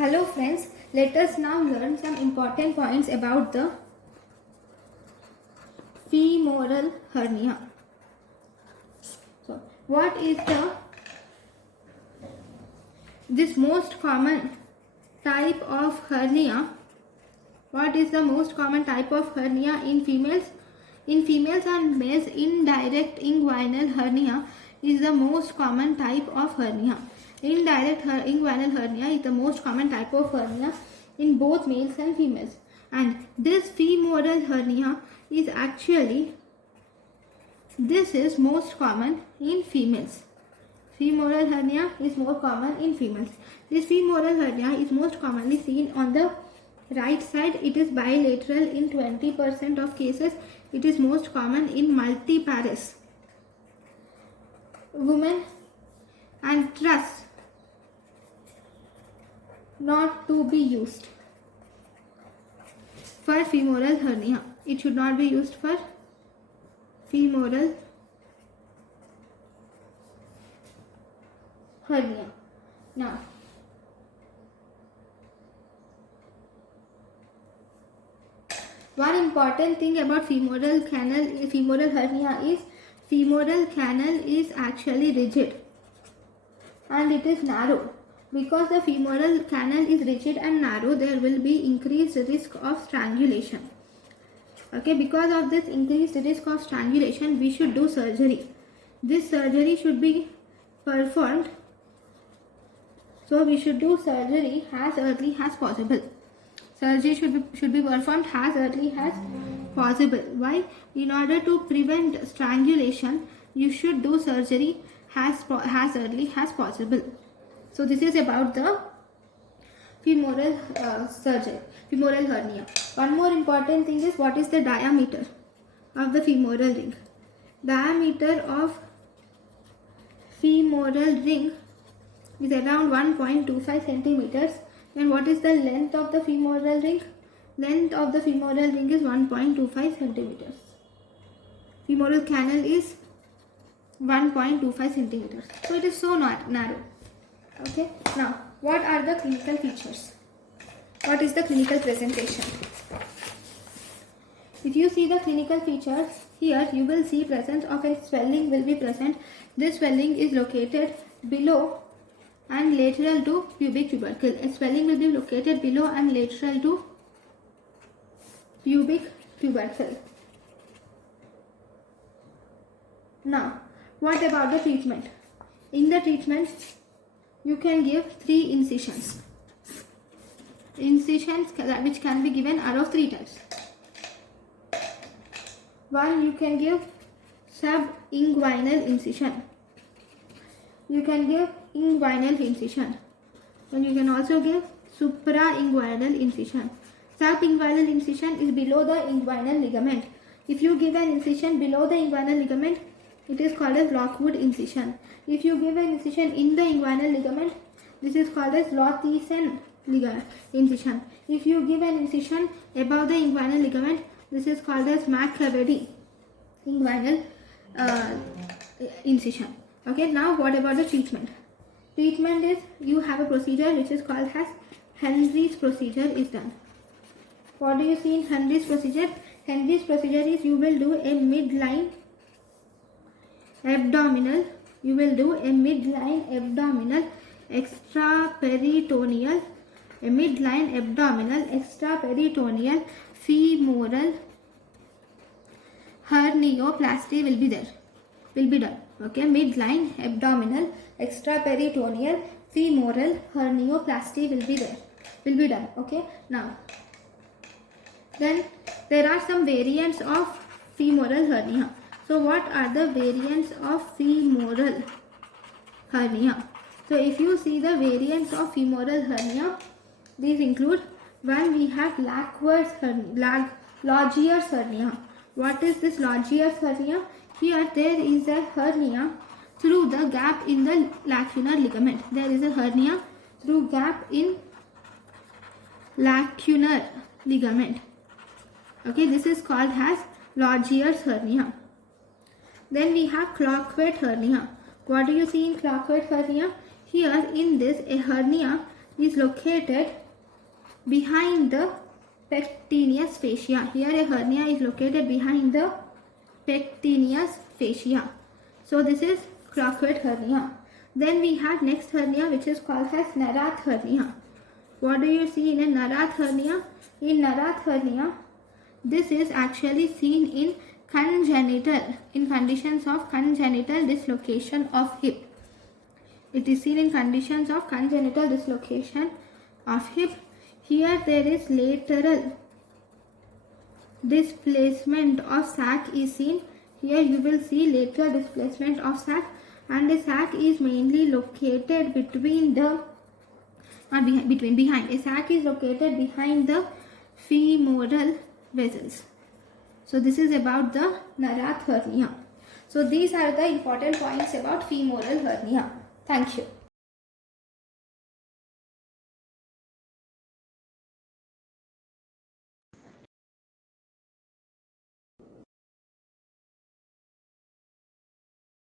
Hello friends, let us now learn some important points about the femoral hernia. So, what is this most common type of hernia? What is the most common type of hernia in females? In females and males, indirect inguinal hernia is the most common type of hernia. Indirect inguinal hernia is the most common type of hernia in both males and females. And this femoral hernia is most common in females. Femoral hernia is more common in females. This femoral hernia is most commonly seen on the right side. It is bilateral in 20% of cases. It is most common in multiparous women and truss not to be used for femoral hernia. It should not be used for femoral hernia. Now, one important thing about femoral hernia is femoral canal is actually rigid and it is narrow. Because the femoral canal is rigid and narrow, there will be increased risk of strangulation. Okay, because of this increased risk of strangulation, we should do surgery. This surgery should be performed. So we should do surgery as early as possible. Surgery should be performed as early as possible. Why? In order to prevent strangulation, you should do surgery as early as possible. So this is about the femoral hernia. One more important thing is what is the diameter of the femoral ring. Diameter of femoral ring is around 1.25 centimeters. And what is the length of the femoral ring? Length of the femoral ring is 1.25 centimeters. Femoral canal is 1.25 centimeters. So it is so narrow. Okay. Now, what are the clinical features? What is the clinical presentation? If you see the clinical features, here you will see presence of a swelling will be present. This swelling is located below and lateral to pubic tubercle. A swelling will be located below and lateral to pubic tubercle. Now, what about the treatment? In the treatment, you can give 3 incisions. Incisions which can be given are of 3 types. One, you can give subinguinal incision. You can give inguinal incision. And you can also give suprainguinal incision. Subinguinal incision is below the inguinal ligament. If you give an incision below the inguinal ligament, it is called as Lockwood incision. If you give an incision in the inguinal ligament, this is called as Lorthian incision. If you give an incision above the inguinal ligament, this is called as McCready inguinal incision. Okay, now what about the treatment? Treatment is you have a procedure which is called as Henry's procedure is done. What do you see in Henry's procedure? Henry's procedure is you will do a midline abdominal. You will do a midline abdominal extraperitoneal. A midline abdominal extraperitoneal femoral hernioplasty will be done. Okay, midline abdominal extraperitoneal femoral hernioplasty will be done. Okay, now then there are some variants of femoral hernia. So what are the variants of femoral hernia? So if you see the variants of femoral hernia, these include: one, we have Lagrange's hernia. What is this Lagrange's hernia? Here there is a hernia through the gap in the lacunar ligament. There is a hernia through gap in lacunar ligament. Okay, this is called as Lagrange's hernia. Then we have Cloquet hernia. What do you see in Cloquet hernia? Here in this, a hernia is located behind the pectineus fascia. Here a hernia is located behind the pectineus fascia. So this is Crockett hernia. Then we have next hernia, which is called as Nerath hernia. What do you see in a Nerath hernia? In Nerath hernia, this is actually seen in congenital, in conditions of congenital dislocation of hip. It is seen in conditions of congenital dislocation of hip. Here there is lateral displacement of sac is seen. Here you will see lateral displacement of sac, and the sac is mainly located between the behind. A sac is located behind the femoral vessels. So this is about the Nerath hernia. So these are the important points about femoral hernia. Thank you.